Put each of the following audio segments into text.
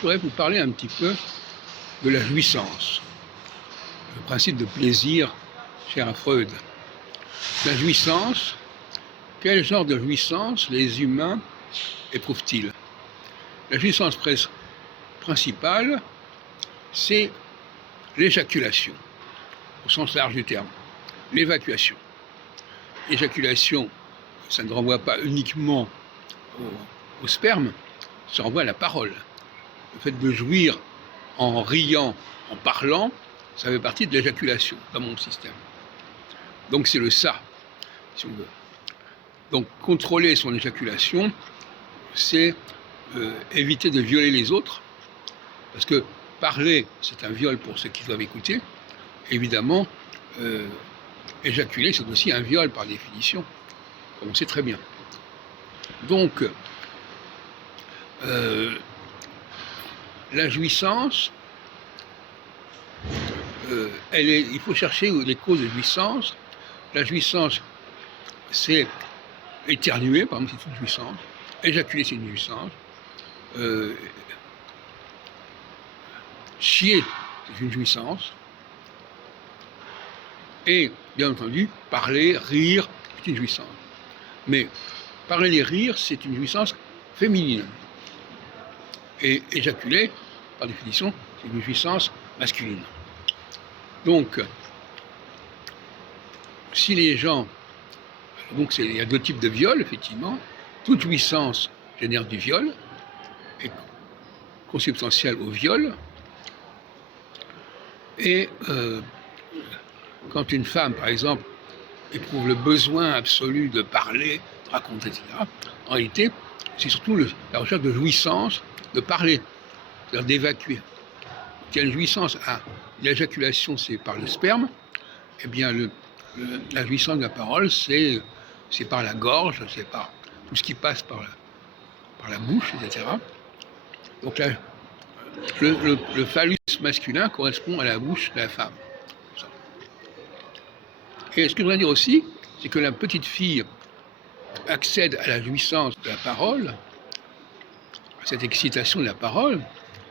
voudrais vous parler un petit peu de la jouissance, le principe de plaisir cher à Freud. La jouissance, quel genre de jouissance les humains éprouvent-ils? La jouissance principale, c'est l'éjaculation, au sens large du terme, l'évacuation. L'éjaculation, ça ne renvoie pas uniquement au sperme, ça renvoie à la parole. Le fait de jouir en riant, en parlant, ça fait partie de l'éjaculation dans mon système. Donc c'est le ça, si on veut. Donc contrôler son éjaculation, c'est éviter de violer les autres, parce que parler, c'est un viol pour ceux qui doivent écouter. Évidemment, éjaculer, c'est aussi un viol par définition, comme on sait très bien. Donc, la jouissance, il faut chercher les causes de jouissance. La jouissance, c'est éternuer, par exemple, c'est une jouissance. Éjaculer, c'est une jouissance. Chier, c'est une jouissance. Et, bien entendu, parler, rire, c'est une jouissance. Mais parler et rire, c'est une jouissance féminine. Et éjaculer, par définition, c'est une jouissance masculine. Donc, si les gens... Donc, il y a deux types de viol, effectivement. Toute jouissance génère du viol, est consubstantielle au viol. Et quand une femme, par exemple, éprouve le besoin absolu de parler, de raconter, etc., en réalité, c'est surtout la recherche de jouissance de parler, c'est-à-dire d'évacuer. Il y a une jouissance à l'éjaculation, c'est par le sperme, eh bien la jouissance de la parole, c'est par la gorge, c'est par tout ce qui passe par la bouche, etc. Donc là, le phallus masculin correspond à la bouche de la femme. Et ce que je voudrais dire aussi, c'est que la petite fille accède à la jouissance de la parole, à cette excitation de la parole,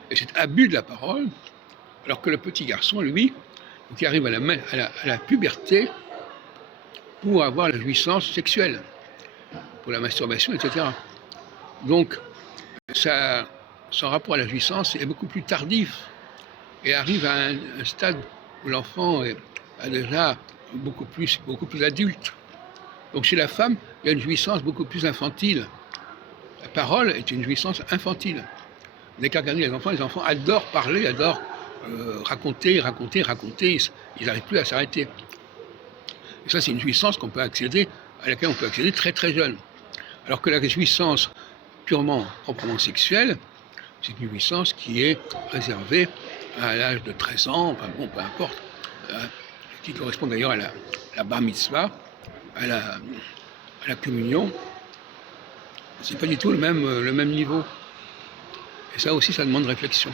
et cet abus de la parole, alors que le petit garçon, lui, qui arrive à la puberté pour avoir la jouissance sexuelle, pour la masturbation, etc. Donc, son rapport à la jouissance est beaucoup plus tardif et arrive à un stade où l'enfant a déjà beaucoup plus adulte. Donc chez la femme, il y a une jouissance beaucoup plus infantile. La parole est une jouissance infantile. Vous n'avez qu'à regarder les enfants adorent parler, adorent raconter. Ils n'arrivent plus à s'arrêter. Et ça, c'est une jouissance à laquelle on peut accéder très très jeune. Alors que la jouissance proprement sexuelle, c'est une jouissance qui est réservée à l'âge de 13 ans, enfin bon, peu importe, qui correspond d'ailleurs à la bar mitzvah, à la communion. C'est pas du tout le même niveau. Et ça aussi, ça demande réflexion.